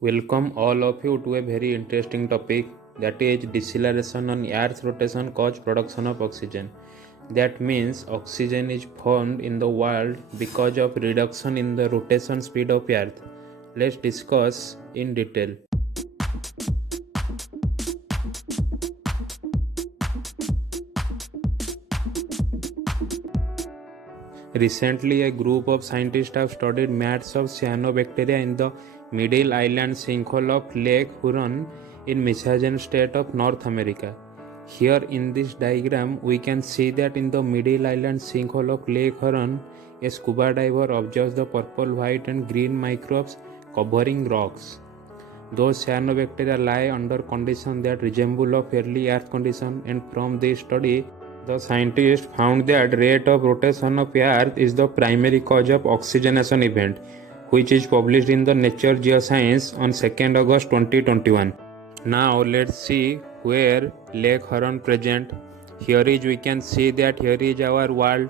Welcome all of you to a very interesting topic, that is deceleration on Earth's rotation cause production of oxygen. That means oxygen is formed in the world because of reduction in the rotation speed of Earth. Let's discuss in detail. Recently, a group of scientists have studied mats of cyanobacteria in the Middle Island sinkhole of Lake Huron in Michigan state of North America. Here in this diagram, we can see that in the Middle Island sinkhole of Lake Huron, a scuba diver observes the purple, white, and green microbes covering rocks. Those cyanobacteria lie under conditions that resemble of early Earth conditions, and from this study, the scientists found that rate of rotation of Earth is the primary cause of oxygenation event, which is published in the Nature Geoscience on 2nd August 2021. Now let's see where Lake Huron present. Here is we can see that here is our world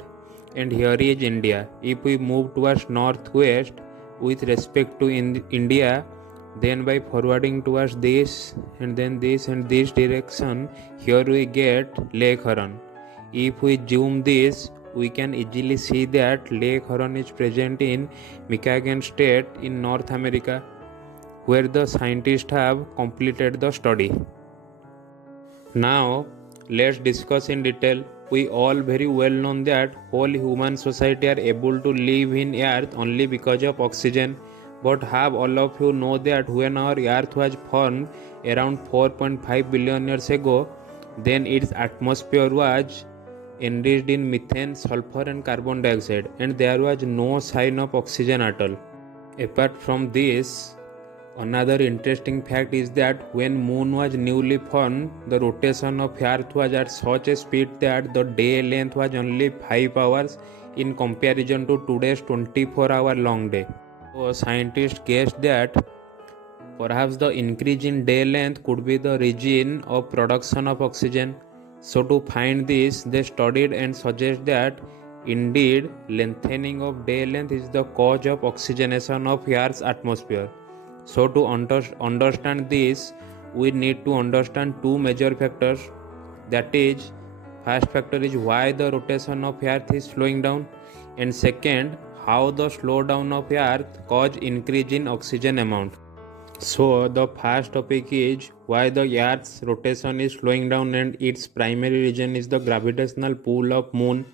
and here is India. If we move towards northwest with respect to India, then by forwarding towards this and then this and this direction, here we get Lake Huron. If we zoom this, we can easily see that Lake Huron is present in Michigan state in North America, where the scientists have completed the study. Now let's discuss in detail. We all very well know that whole human society are able to live in Earth only because of oxygen. But have all of you know that when our Earth was formed around 4.5 billion years ago, then its atmosphere was enriched in methane, sulfur and carbon dioxide, and there was no sign of oxygen at all. Apart from this, another interesting fact is that when moon was newly formed, the rotation of Earth was at such a speed that the day length was only 5 hours in comparison to today's 24-hour long day. So scientists guessed that perhaps the increase in day length could be the reason of production of oxygen. So to find this, they studied and suggest that indeed lengthening of day length is the cause of oxygenation of Earth's atmosphere. So to understand this, we need to understand two major factors. That is, first factor is why the rotation of Earth is slowing down, and second, how the slowdown of Earth cause increase in oxygen amount. So the first topic is why the Earth's rotation is slowing down, and its primary reason is the gravitational pull of moon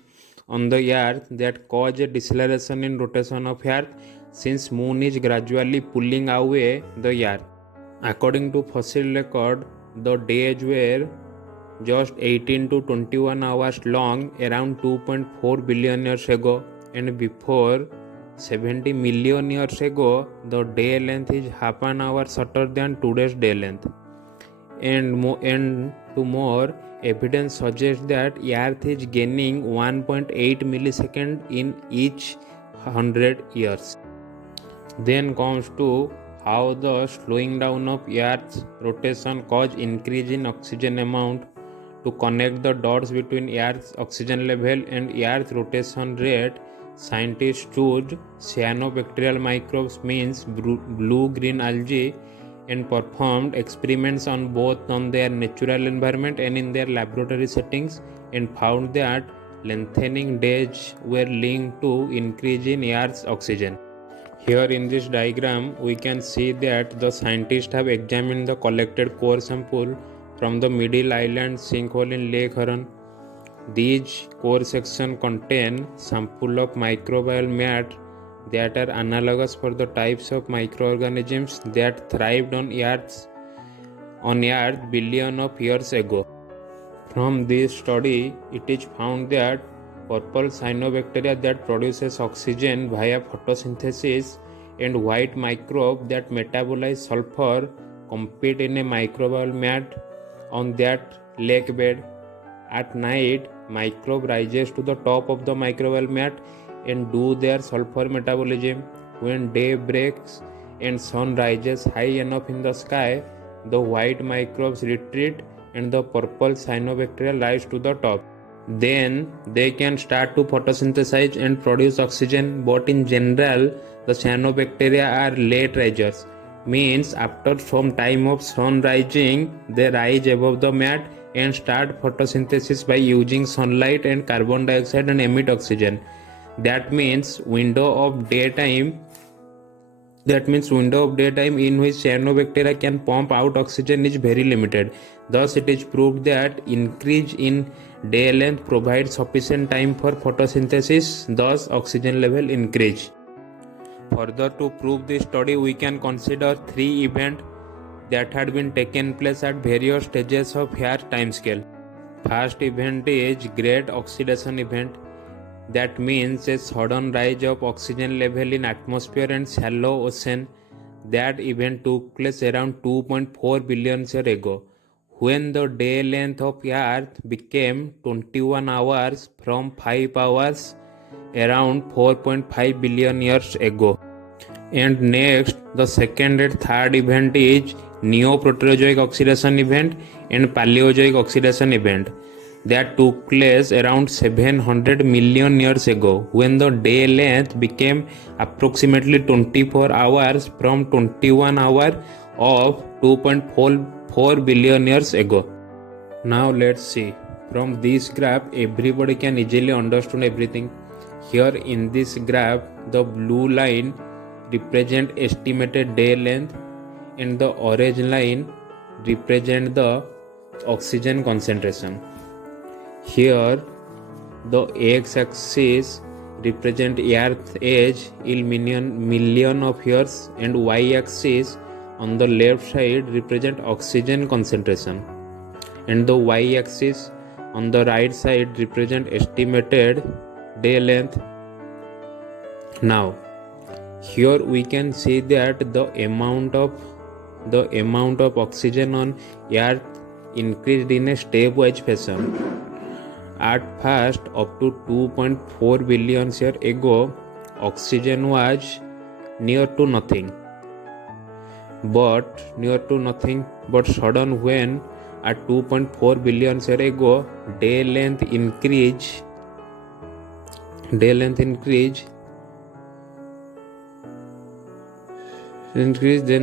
on the Earth that cause a deceleration in rotation of Earth, since moon is gradually pulling away the Earth. According to fossil record, the days were just 18 to 21 hours long around 2.4 billion years ago, and before 70 million years ago, the day length is half an hour shorter than today's day length. And more evidence suggests that Earth is gaining 1.8 millisecond in each 100 years. Then comes to how the slowing down of Earth's rotation cause increase in oxygen amount. To connect the dots between Earth's oxygen level and Earth's rotation rate, scientists choose cyanobacterial microbes, means blue-green algae, and performed experiments on both on their natural environment and in their laboratory settings, and found that lengthening days were linked to increase in Earth's oxygen. Here in this diagram, we can see that the scientists have examined the collected core sample from the Middle Island sinkhole in Lake Huron. These core sections contain sample of microbial mat that are analogous for the types of microorganisms that thrived on Earth billion of years ago. From this study, it is found that purple cyanobacteria that produces oxygen via photosynthesis and white microbe that metabolize sulfur compete in a microbial mat on that lake bed. At night, microbe rises to the top of the microbial mat and do their sulfur metabolism. When day breaks and sun rises high enough in the sky, the white microbes retreat and the purple cyanobacteria rise to the top. Then they can start to photosynthesize and produce oxygen, but in general, the cyanobacteria are late risers. means after some time of sun rising they rise above the mat and start photosynthesis by using sunlight and carbon dioxide and emit oxygen. That means window of daytime in which cyanobacteria can pump out oxygen is very limited. Thus it is proved that increase in day length provides sufficient time for photosynthesis, thus oxygen level increase. Further, to prove this study, we can consider three events that had been taken place at various stages of Hare timescale. First event is Great Oxidation Event. That means a sudden rise of oxygen level in atmosphere and shallow ocean. That event took place around 2.4 billion years ago, when the day length of Earth became 21 hours from 5 hours around 4.5 billion years ago. And next, the second and third event is Neoproterozoic oxidation event and Paleozoic oxidation event. That took place around 700 million years ago, when the day length became approximately 24 hours from 21 hours of 2.4 billion years ago. Now let's see. From this graph, everybody can easily understand everything. Here in this graph, the blue line represent estimated day length and the orange line represent the oxygen concentration. Here the x-axis represent Earth age in million of years and y-axis on the left side represent oxygen concentration, and the y-axis on the right side represent estimated day length. Now here we can see that the amount of oxygen on Earth increased in a stepwise fashion. At first, up to 2.4 billion years ago, oxygen was near to nothing. But sudden when at 2.4 billion years ago, day length increase, then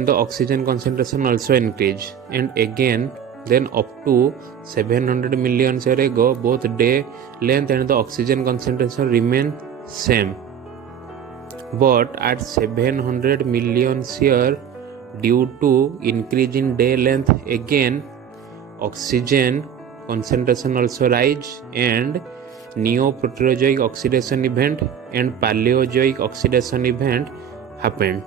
the oxygen concentration also increase, and again then up to 700 million years ago both day length and the oxygen concentration remain same. But at 700 million years, due to increase in day length, again oxygen concentration also rise, and Neoproterozoic oxidation event and Paleozoic oxidation event happened.